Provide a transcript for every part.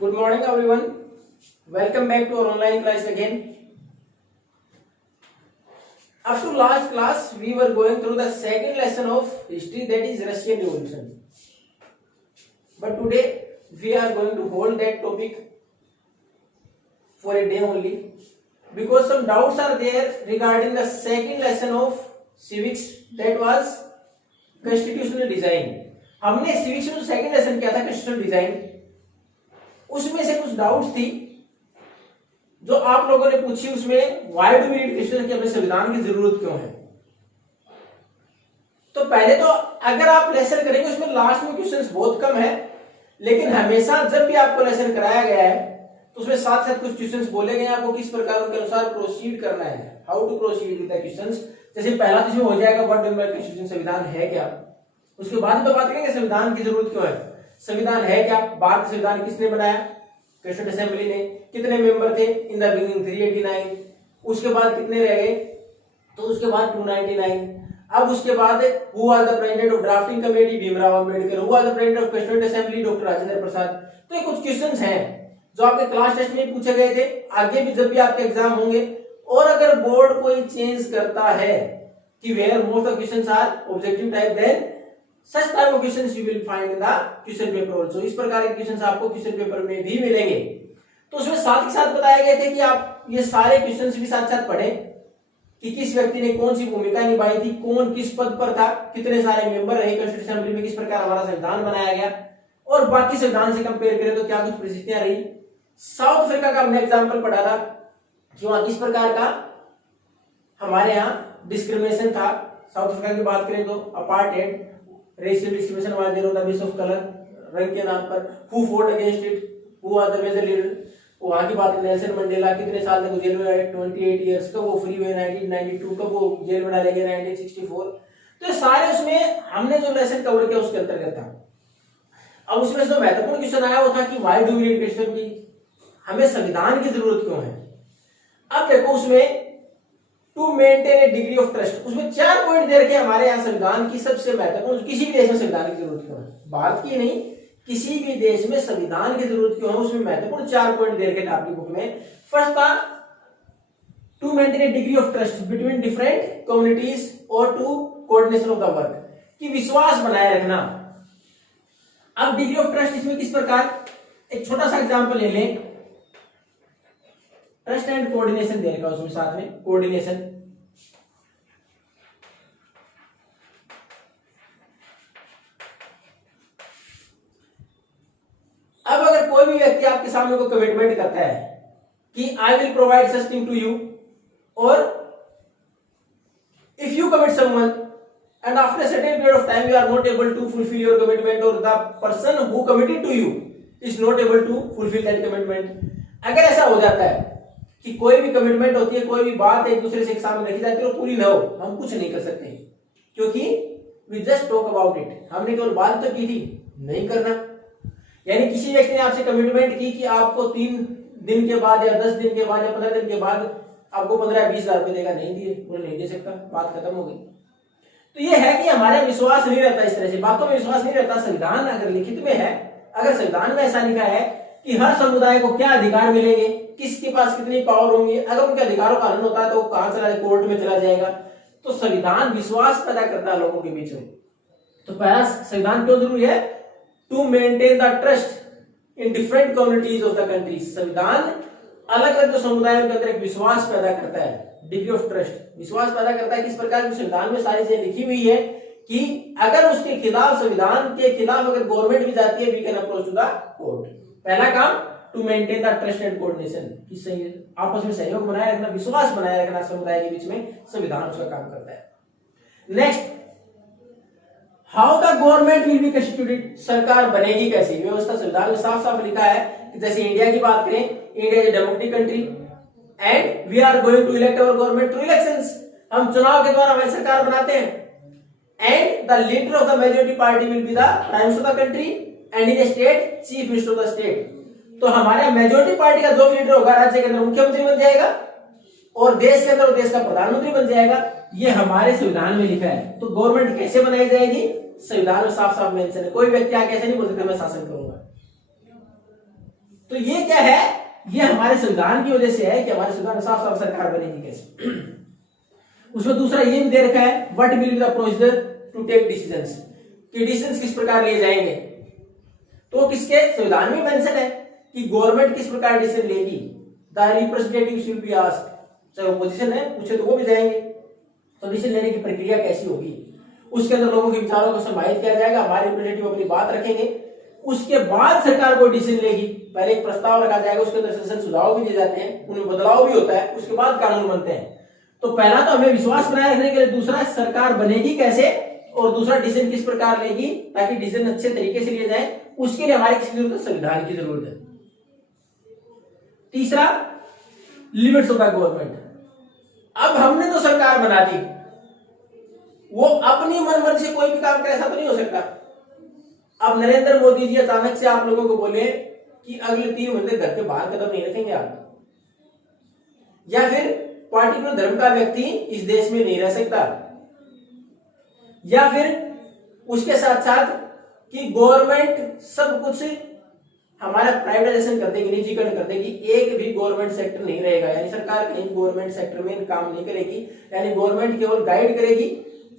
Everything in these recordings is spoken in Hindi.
Good morning, everyone. Welcome back to our online class again. After last class, we were going through the second lesson of history, that is Russian Revolution. But today, we are going to hold that topic for a day only, because some doubts are there regarding the second lesson of civics, that was constitutional design. हमने civics में सेकंड लेसन किया था constitutional design, उसमें से कुछ डाउट्स थी जो आप लोगों ने पूछी। उसमें why do we need constitution, कि हमें संविधान की जरूरत क्यों है। तो पहले तो अगर आप लेसन करेंगे उसमें लास्ट में क्वेश्चंस बहुत कम है, लेकिन हमेशा जब भी आपको लेसन कराया गया है तो उसमें साथ साथ कुछ क्वेश्चंस बोले गए आपको किस प्रकार उनके अनुसार प्रोसीड करना है, how to proceed with the questions. जैसे पहला तो इसमें हो जाएगा व्हाट डू वी कॉन्स्टिट्यूशन, संविधान है क्या। उसके बाद तो बात करेंगे संविधान की जरूरत क्यों है, संविधान है क्या, भारत संविधान किसने बनाया, कॉन्स्टिट्यूंट असेंबली ने, कितने मेंबर थे इन द बिगिनिंग 389, उसके बाद कितने रह गए, तो उसके बाद 299। अब उसके बाद who was the president of drafting committee, Bhimrao Ambedkar. Who was the president of constituent assembly, doctor Rajendra Prasad. तो ये कुछ क्वेश्चंस हैं जो आपके क्लास टेस्ट में पूछे गए थे, आगे भी जब भी आपके एग्जाम होंगे। और अगर बोर्ड कोई चेंज करता है कि where most of questions are objective type, then such type of questions you will find in the question paper also। इस प्रकार के क्वेश्चंस आपको क्वेश्चन पेपर में भी मिलेंगे। तो उसमें साथ ही साथ बताया गया थे कि आप ये सारे क्वेश्चंस भी साथ साथ पढ़ें कि किस व्यक्ति ने कौन सी भूमिका निभाई थी, कौन किस पद पर था, कितने सारे मेंबर रहे कॉन्स्टिट्यूशन असेंबली में, किस प्रकार हमारा संविधान बनाया गया, और बाकी संविधान से कंपेयर करें तो क्या कुछ परिस्थितियां रही। साउथ अफ्रीका का हमने एग्जाम्पल पढ़ा था कि वहां किस प्रकार का हमारे यहाँ डिस्क्रिमिनेशन था। साउथ अफ्रीका की बात करें तो apartheid, racial discrimination was there on the basis of colour, रंग के नाम पर। Who fought against it, who was the major leader, वहां की बात। नेल्सन मंडेला कितने साल तक जेल में रहे, 28 इयर्स। कब वो फ्री हुए, 1992। कब वो जेल में डाले गए, 1964। तो सारे उसमें हमने जो लेसन कवर किया उसके अंतर्गत था। अब उसमें जो महत्वपूर्ण क्वेश्चन आया वो था कि why do we need constitution, की हमें संविधान की जरूरत क्यों है। अब देखो उसमें to maintain a degree of trust, उसमें 4 पॉइंट दे रखे हमारे यहाँ संविधान की सबसे महत्वपूर्ण। किसी भी देश में संविधान की जरूरत क्यों है, भारत की नहीं, किसी भी देश में संविधान की जरूरत क्यों है, उसमें महत्वपूर्ण 4 पॉइंट दे रखे आपकी बुक में। फर्स्ट था to maintain a degree of trust between different communities और to coordination of the work, कि विश्वास बनाए रखना। अब डिग्री ऑफ ट्रस्ट इसमें किस प्रकार, एक छोटा सा एग्जाम्पल ले लें, ट्रस्ट एंड कोऑर्डिनेशन दे रखा उसमें साथ में, कोऑर्डिनेशन। अब अगर कोई भी व्यक्ति आपके सामने को कमिटमेंट करता है कि I will provide such thing to you, और if you commit someone and after a certain period of time you are not able to fulfill your commitment, or the person who committed to you is not able to fulfill that commitment। अगर ऐसा हो जाता है कि कोई भी कमिटमेंट होती है, कोई भी बात एक दूसरे से सामने रखी जाती है और पूरी ना हो, हम कुछ नहीं कर सकते, क्योंकि we just talk about it, हमने केवल बात तो की थी, नहीं करना। यानी किसी व्यक्ति ने आपसे कमिटमेंट की कि आपको 3 दिन के बाद या 10 दिन के बाद या 15 दिन के बाद आपको 15-20 हजार रुपए देगा, नहीं दिए, बोले नहीं दे सकता, बात खत्म हो गई। तो ये है कि हमारा विश्वास नहीं रहता, इस तरह से बातों में विश्वास नहीं रहता। संविधान अगर लिखित में है, अगर संविधान में ऐसा लिखा है कि हर समुदाय को क्या अधिकार मिलेंगे, किसके पास कितनी पावर होंगी, अगर उनके अधिकारों का हनन होता है तो वो कहां चला जाए, कोर्ट में चला जाएगा। तो संविधान विश्वास पैदा करता है लोगों के बीच में। तो पहला संविधान क्यों जरूरी है, to maintain the trust in different communities of the country. संविधान अलग अलग समुदायों के अंदर एक विश्वास पैदा करता है, डिग्री ऑफ ट्रस्ट, विश्वास पैदा करता है। किस प्रकार की संविधान में सारी चीजें लिखी हुई है कि अगर उसके खिलाफ, संविधान के खिलाफ अगर गवर्नमेंट भी जाती है, we can approach to the court. पहला काम to maintain the trust and coordination, आपस में सहयोग बनाए रखना, विश्वास बनाए रखना समुदाय के बीच में, संविधान उसका काम करता है। Next, how the government will be constituted, सरकार बनेगी कैसी, व्यवस्था संविधान में साफ साफ लिखा है कि जैसे इंडिया की बात करें, India is a democratic country and we are going to elect our government through elections, हम चुनाव के द्वारा हमारी सरकार बनाते हैं। And the leader of the majority party will be the prime minister of the country and in state chief minister of the state. तो हमारे मेजॉरिटी पार्टी का जो लीडर होगा राज्य के अंदर मुख्यमंत्री बन जाएगा, और देश के अंदर देश का प्रधानमंत्री बन जाएगा। ये हमारे संविधान में लिखा है। तो गवर्नमेंट कैसे बनाई जाएगी, संविधान में साफ साफ मेंशन है। कोई व्यक्ति आके ऐसे नहीं बोल सकता मैं शासन करूंगा। तो ये क्या है, ये हमारे संविधान की वजह से है कि हमारे संविधान में साफ साफ सरकार बनेगी कैसे। उसमें दूसरा ये भी दे रखा है, what will be the procedure to take decisions, कि डिसीजंस किस प्रकार लिए जाएंगे। तो किसके संविधान में मेंशन है कि गवर्नमेंट किस प्रकार डिसीजन लेगी, the representatives will be asked, चाहे ओपोजिशन है पूछे तो वो भी जाएंगे, तो डिसीजन लेने की प्रक्रिया कैसी होगी, उसके अंदर लोगों के विचारों को सम्मानित किया जाएगा, हमारे रिप्रेजेंटेटिव अपनी बात रखेंगे, उसके बाद सरकार को डिसीजन लेगी। पहले एक प्रस्ताव रखा जाएगा, उसके अंदर सजेशन सुझाव भी दिए जाते हैं, उनमें बदलाव भी होता है, उसके बाद कानून बनते हैं। तो पहला तो हमें विश्वास बनाए रखने के लिए, दूसरा सरकार बनेगी कैसे, और दूसरा डिसीजन किस प्रकार लेगी ताकि डिसीजन अच्छे तरीके से लिए जाए, उसके लिए हमारी किसकी जरूरत है, संविधान की जरूरत है। तीसरा, लिमिट्स ऑफ द गवर्नमेंट। अब हमने तो सरकार बना दी, वो अपनी मनमर्जी से कोई भी काम करे ऐसा तो नहीं हो सकता। अब नरेंद्र मोदी जी अचानक से आप लोगों को बोले कि अगले 3 महीने घर के बाहर कदम नहीं रखेंगे आप, या फिर पार्टिकुलर धर्म का व्यक्ति इस देश में नहीं रह सकता, या फिर उसके साथ साथ कि गवर्नमेंट सब कुछ हमारा प्राइवेटाइजेशन कर देगी, निजीकरण कर देगी, एक भी गवर्नमेंट सेक्टर नहीं रहेगा, यानी सरकार कहीं गवर्नमेंट सेक्टर में काम नहीं करेगी, यानी गवर्नमेंट केवल गाइड करेगी,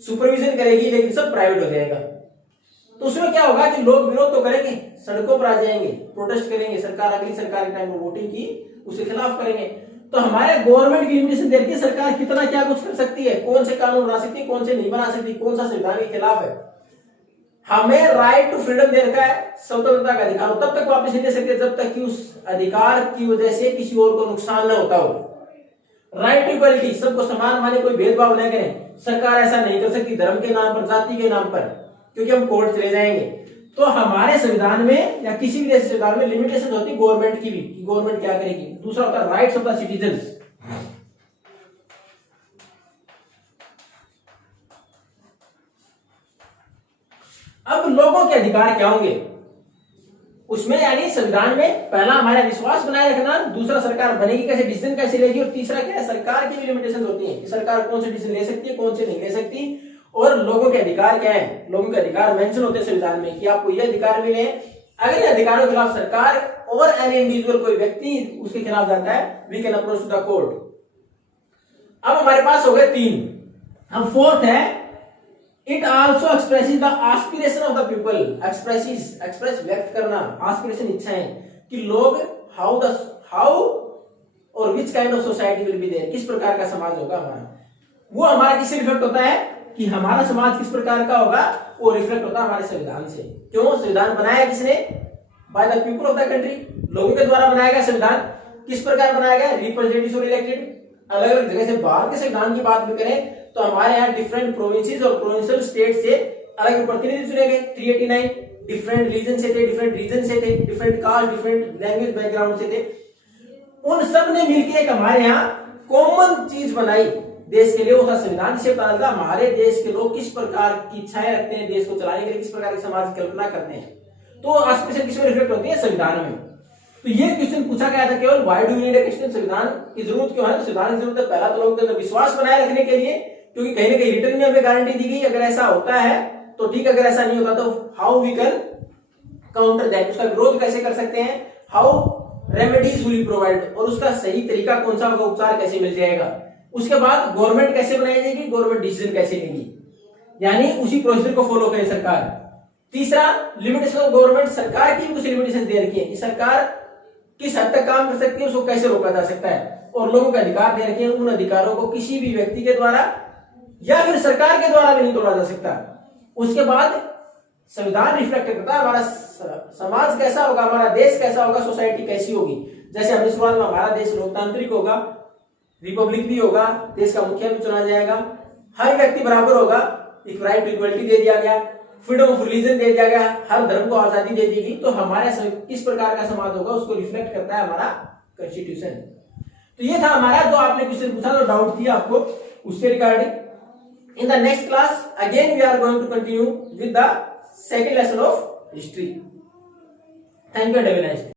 सुपरविजन करेगी, लेकिन सब प्राइवेट हो जाएगा। तो उसमें क्या होगा कि लोग विरोध तो करेंगे, सड़कों पर आ जाएंगे, प्रोटेस्ट करेंगे, सरकार अगली सरकार के टाइम में वोटिंग की उसके खिलाफ करेंगे। तो हमारे गवर्नमेंट की लिमिटेशन देखती है सरकार कितना क्या कुछ कर सकती है, कौन से कानून बना सकती है, कौन से नहीं बना सकती, कौन सा संविधान के खिलाफ है। हमें राइट टू फ्रीडम दे रखा है, स्वतंत्रता का अधिकार, तब तक वापस नहीं दे सकते जब तक कि उस अधिकार की वजह से किसी और को नुकसान न होता हो। राइट टू इक्वालिटी, सबको समान माने, कोई भेदभाव न करें, सरकार ऐसा नहीं कर सकती धर्म के नाम पर, जाति के नाम पर, क्योंकि हम कोर्ट चले जाएंगे। तो हमारे संविधान में या किसी भी देश के संविधान में लिमिटेशन होती है गवर्नमेंट की भी, कि गवर्नमेंट क्या करेगी। दूसरा होता है राइट्स ऑफ द सिटीजन्स। अब लोगों के अधिकार क्या होंगे उसमें, यानी संविधान में पहला हमारा विश्वास बनाए रखना, दूसरा सरकार बनेगी कैसे, डिसीजन कैसे लेगी, और तीसरा क्या है, सरकार की भी लिमिटेशन होती है कि सरकार कौन से डिसीजन ले सकती है, कौन से नहीं ले सकती, और लोगों के अधिकार क्या है। लोगों के अधिकार मेंशन होते हैं संविधान में कि आपको ये अधिकार मिले, अगर इन अधिकारों के खिलाफ सरकार और एनी इंडिविजुअल कोई व्यक्ति उसके खिलाफ जाता है, we can approach to the court. अब हमारे पास हो गए 3। हम फोर्थ है, it also expresses the aspiration of the people. Express व्यक्त करना, एस्पिरेशन इच्छाएं, कि लोग हाउ और which kind of society will be there, किस प्रकार का समाज होगा हमारा, वो हमारा किससे रिफ्लेक्ट होता है कि हमारा समाज किस प्रकार का होगा, वो रिफ्लेक्ट होता है हमारे संविधान से। क्यों, संविधान बनाया किसने, by the people of the country, लोगों के द्वारा बनाया गया संविधान। किस प्रकार बनाया गया, रिप्रेजेंटेटिव और इलेक्टेड। अलग अलग जगह से बाहर के संविधान की बात भी करें तो हमारे यहाँ डिफरेंट प्रोविंसेस और प्रोविंशियल स्टेट से अलग प्रतिनिधि चुने गए, 389 डिफरेंट रीजन से थे, डिफरेंट रीजन से थे, different caste, different language background से थे। उन सब ने मिलकर एक हमारे यहाँ कॉमन चीज बनाई देश के लिए, वो था संविधान। से पता लगा हमारे देश के लोग किस प्रकार की इच्छाएं रखते हैं, देश को चलाने के लिए किस प्रकार की समाज की कल्पना करते हैं। तो एस्पिरेशन किसमें रिफ्लेक्ट होती है, संविधान में। तो ये क्वेश्चन पूछा गया था केवल, why do need a question, संविधान की जरूरत क्यों है। तो संविधान की जरूरत है पहला तो लोगों के अंदर विश्वास बनाए रखने के लिए, क्योंकि कहीं ना कहीं रिटर्न में हमें गारंटी दी गई, अगर ऐसा होता है तो ठीक, अगर ऐसा नहीं होता तो how we can counter that, उसका विरोध कैसे कर सकते हैं, हाउ रेमेडीज विल प्रोवाइड, और उसका सही तरीका कौन सा होगा, उपचार कैसे मिल जाएगा। उसके बाद गवर्नमेंट कैसे बनाई जाएगी, गवर्नमेंट डिसीजन कैसे लेगी, यानी उसी प्रोसीजर को फॉलो करे सरकार। तीसरा, लिमिटेशन ऑफ गवर्नमेंट, सरकार की भी कुछ लिमिटेशन दे रखी है कि सरकार किस हद तक काम कर सकती है, उसको कैसे रोका जा सकता है, और लोगों के अधिकार दे रखे हैं, उन अधिकारों को किसी भी व्यक्ति के द्वारा या फिर सरकार के द्वारा भी नहीं तोड़ा जा सकता। उसके बाद संविधान रिफ्लेक्ट करता है हमारा समाज कैसा होगा, हमारा देश कैसा होगा, सोसाइटी कैसी होगी। जैसे हमने शुरुआत में, हमारा देश लोकतांत्रिक होगा, रिपब्लिक भी होगा, देश का मुखिया भी चुना जाएगा, हर व्यक्ति बराबर होगा, एक राइट टू इक्वलिटी दे दिया गया, फ्रीडम ऑफ रिलीजन दे दिया गया, हर धर्म को आजादी दे दी गई। तो हमारे किस प्रकार का समाज होगा उसको रिफ्लेक्ट करता है हमारा कॉन्स्टिट्यूशन। तो ये था हमारा जो आपने क्वेश्चन पूछा, जो डाउट किया आपको उसके regarding. In the next class, again we are going to continue with the second lesson of history. Thank you and have a nice day.